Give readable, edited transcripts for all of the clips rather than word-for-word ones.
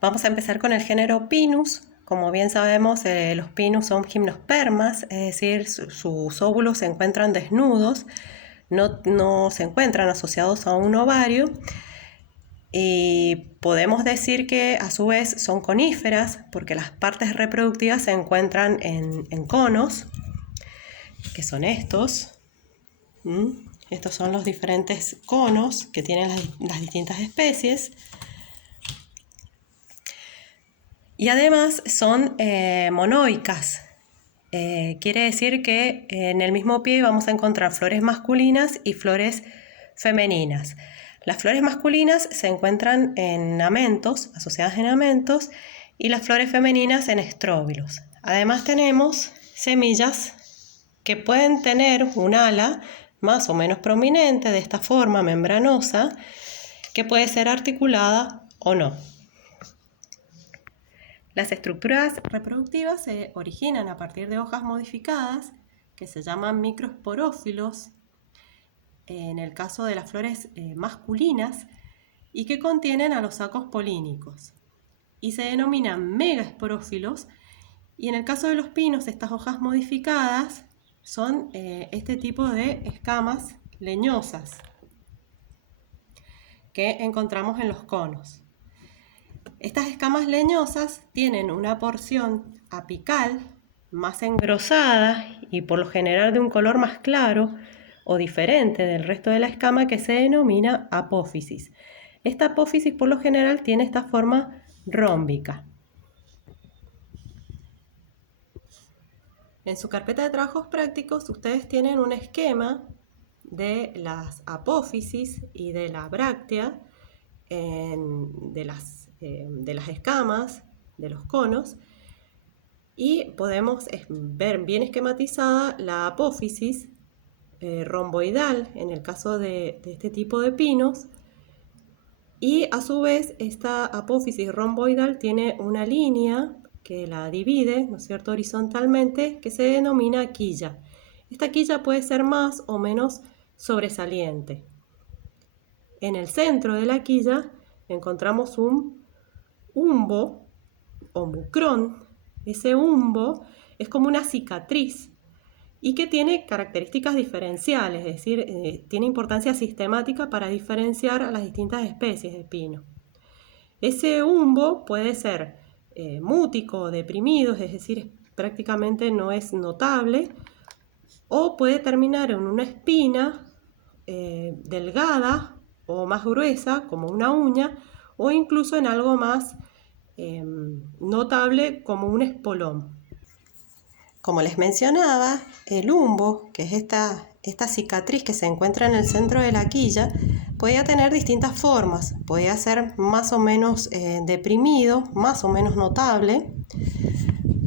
Vamos a empezar con el género Pinus. Como bien sabemos, los Pinus son gimnospermas, es decir, sus óvulos se encuentran desnudos, no se encuentran asociados a un ovario. Y podemos decir que a su vez son coníferas porque las partes reproductivas se encuentran en conos, que son estos. Estos son los diferentes conos que tienen las distintas especies. Y además son monoicas. Quiere decir que en el mismo pie vamos a encontrar flores masculinas y flores femeninas. Las flores masculinas se encuentran en amentos, asociadas en amentos, y las flores femeninas en estróbilos. Además tenemos semillas que pueden tener un ala más o menos prominente de esta forma membranosa, que puede ser articulada o no. Las estructuras reproductivas se originan a partir de hojas modificadas que se llaman microesporófilos en el caso de las flores masculinas y que contienen a los sacos polínicos, y se denominan megaesporófilos, y en el caso de los pinos estas hojas modificadas son este tipo de escamas leñosas que encontramos en los conos. Estas escamas leñosas tienen una porción apical más engrosada y por lo general de un color más claro o diferente del resto de la escama, que se denomina apófisis. Esta apófisis por lo general tiene esta forma rómbica. En su carpeta de trabajos prácticos ustedes tienen un esquema de las apófisis y de la bráctea, de las escamas, de los conos, y podemos ver bien esquematizada la apófisis romboidal en el caso de este tipo de pinos, y a su vez esta apófisis romboidal tiene una línea que la divide, ¿no es cierto?, horizontalmente, que se denomina quilla. Esta quilla puede ser más o menos sobresaliente. En el centro de la quilla encontramos un umbo o mucrón. Ese umbo es como una cicatriz y que tiene características diferenciales, es decir, tiene importancia sistemática para diferenciar a las distintas especies de pino. Ese umbo puede ser mútico o deprimido, es decir, prácticamente no es notable, o puede terminar en una espina delgada o más gruesa, como una uña, o incluso en algo más notable como un espolón. Como les mencionaba, el umbo, que es esta cicatriz que se encuentra en el centro de la quilla, podía tener distintas formas. Podía ser más o menos deprimido, más o menos notable,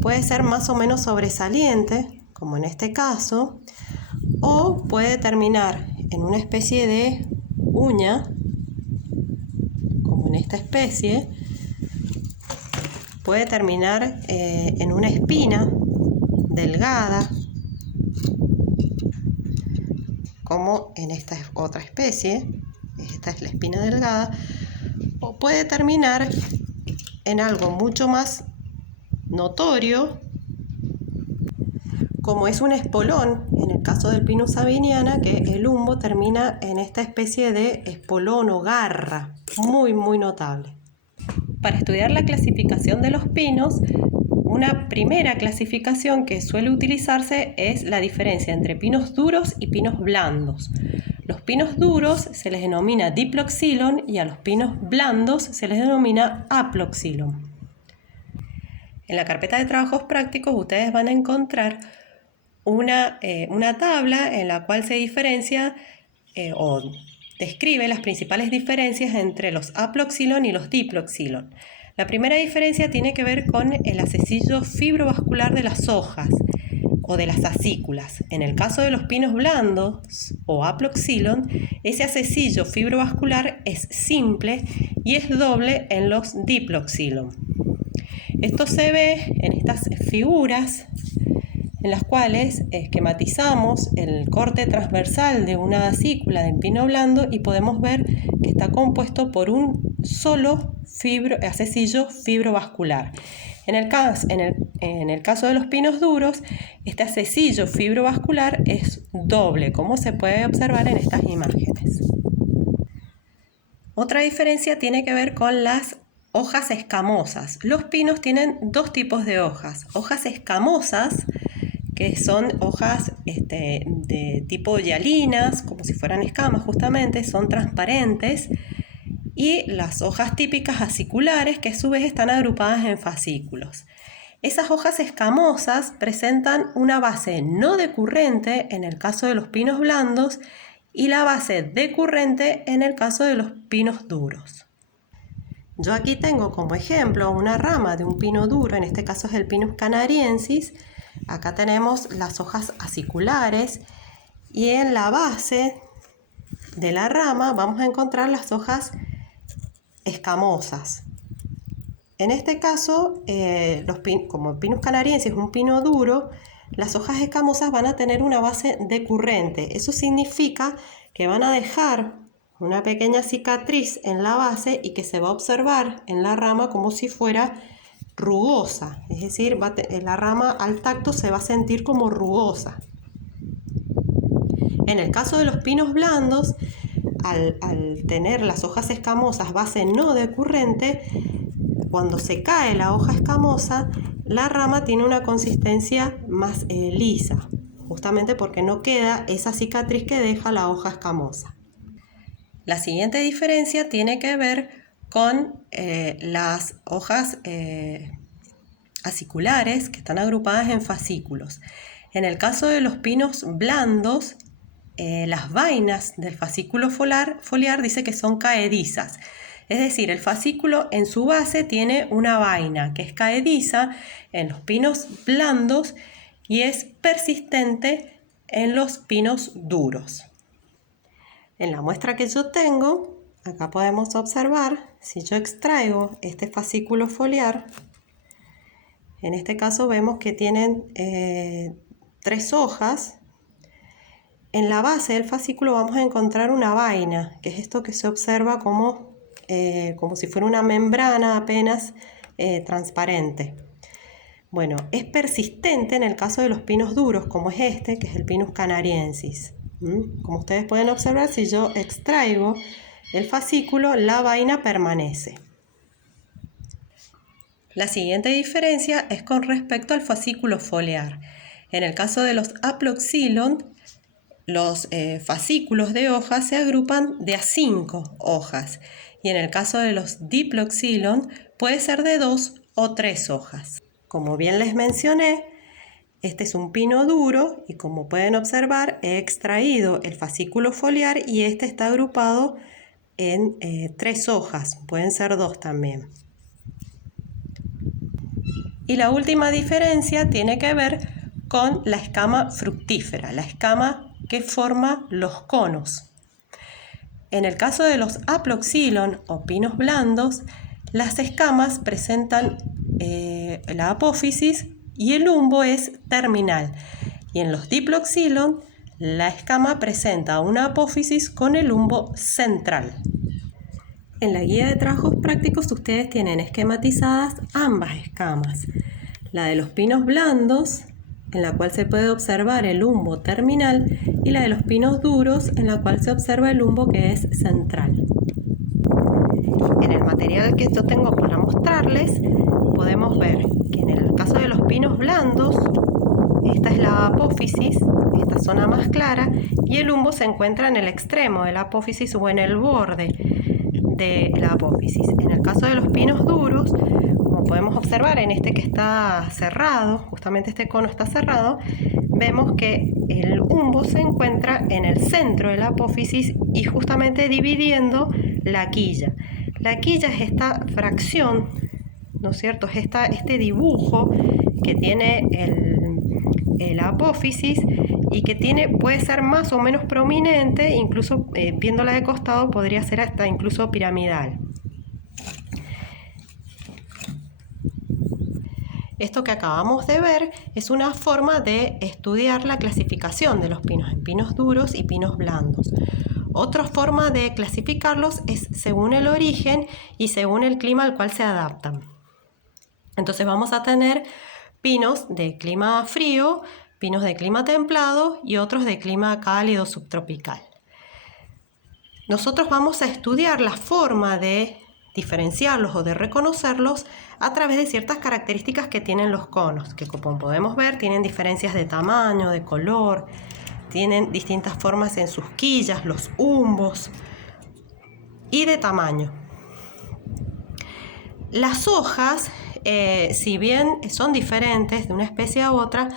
puede ser más o menos sobresaliente, como en este caso, o puede terminar en una especie de uña, como en esta especie, puede terminar en una espina delgada, como en esta otra especie, esta es la espina delgada, o puede terminar en algo mucho más notorio, como es un espolón, en el caso del Pinus sabiniana, que el umbo termina en esta especie de espolón o garra, muy muy notable. Para estudiar la clasificación de los pinos, una primera clasificación que suele utilizarse es la diferencia entre pinos duros y pinos blandos. Los pinos duros se les denomina diploxylon y a los pinos blandos se les denomina aploxylon. En la carpeta de trabajos prácticos ustedes van a encontrar una tabla en la cual se diferencia o describe las principales diferencias entre los aploxylon y los diploxylon. La primera diferencia tiene que ver con el acesillo fibrovascular de las hojas o de las acículas. En el caso de los pinos blandos o aploxylon, ese acesillo fibrovascular es simple y es doble en los diploxylon. Esto se ve en estas figuras en las cuales esquematizamos el corte transversal de una acícula de pino blando y podemos ver que está compuesto por un solo acesillo fibrovascular. En el caso de los pinos duros, este acesillo fibrovascular es doble, como se puede observar en estas imágenes. Otra diferencia tiene que ver con las hojas escamosas. Los pinos tienen dos tipos de hojas. Hojas escamosas, que son hojas de tipo hialinas, como si fueran escamas justamente, son transparentes. Y las hojas típicas aciculares, que a su vez están agrupadas en fascículos. Esas hojas escamosas presentan una base no decurrente en el caso de los pinos blandos y la base decurrente en el caso de los pinos duros. Yo aquí tengo como ejemplo una rama de un pino duro, en este caso es el Pinus canariensis. Acá tenemos las hojas aciculares y en la base de la rama vamos a encontrar las hojas escamosas. En este caso, como el Pinus canariensis es un pino duro, las hojas escamosas van a tener una base decurrente. Eso significa que van a dejar una pequeña cicatriz en la base y que se va a observar en la rama como si fuera rugosa. Es decir, la rama al tacto se va a sentir como rugosa. En el caso de los pinos blandos, al tener las hojas escamosas base no decurrente, cuando se cae la hoja escamosa, la rama tiene una consistencia más lisa, justamente porque no queda esa cicatriz que deja la hoja escamosa. La siguiente diferencia tiene que ver con las hojas aciculares que están agrupadas en fascículos. En el caso de los pinos blandos, las vainas del fascículo foliar dice que son caedizas. Es decir, el fascículo en su base tiene una vaina que es caediza en los pinos blandos y es persistente en los pinos duros. En la muestra que yo tengo, acá podemos observar, si yo extraigo este fascículo foliar, en este caso vemos que tienen 3 hojas. En la base del fascículo vamos a encontrar una vaina, que es esto que se observa como si fuera una membrana apenas transparente. Bueno, es persistente en el caso de los pinos duros, como es este, que es el Pinus canariensis. Como ustedes pueden observar, si yo extraigo el fascículo, la vaina permanece. La siguiente diferencia es con respecto al fascículo foliar. En el caso de los Aploxylon, los fascículos de hojas se agrupan de a 5 hojas y en el caso de los Diploxylon puede ser de 2 o 3 hojas. Como bien les mencioné, este es un pino duro y como pueden observar he extraído el fascículo foliar y este está agrupado en 3 hojas, pueden ser 2 también. Y la última diferencia tiene que ver con la escama fructífera, la escama que forma los conos. En el caso de los Aploxylon o pinos blandos, las escamas presentan la apófisis y el humbo es terminal. Y en los Diploxylon, la escama presenta una apófisis con el humbo central. En la guía de trabajos prácticos ustedes tienen esquematizadas ambas escamas. La de los pinos blandos, en la cual se puede observar el humbo terminal, y la de los pinos duros, en la cual se observa el humbo que es central. En el material que yo tengo para mostrarles, podemos ver que en el caso de los pinos blandos, esta es la apófisis, esta zona más clara, y el humbo se encuentra en el extremo de la apófisis o en el borde de la apófisis. En el caso de los pinos duros, como podemos observar en este que está cerrado, justamente este cono está cerrado, vemos que el humbo se encuentra en el centro de la apófisis y justamente dividiendo la quilla. La quilla es esta fracción, ¿no es cierto? Es este dibujo que tiene la apófisis y que puede ser más o menos prominente, incluso viéndola de costado podría ser hasta incluso piramidal. Esto que acabamos de ver es una forma de estudiar la clasificación de los pinos en pinos duros y pinos blandos. Otra forma de clasificarlos es según el origen y según el clima al cual se adaptan. Entonces vamos a tener pinos de clima frío, pinos de clima templado y otros de clima cálido subtropical. Nosotros vamos a estudiar la forma de diferenciarlos o de reconocerlos a través de ciertas características que tienen los conos, que como podemos ver tienen diferencias de tamaño, de color, tienen distintas formas en sus quillas, los humbos y de tamaño. Las hojas, si bien son diferentes de una especie a otra,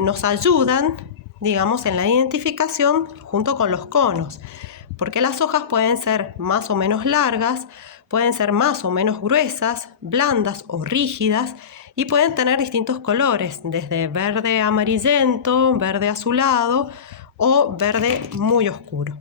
nos ayudan, digamos, en la identificación junto con los conos, porque las hojas pueden ser más o menos largas, pueden ser más o menos gruesas, blandas o rígidas, y pueden tener distintos colores, desde verde amarillento, verde azulado o verde muy oscuro.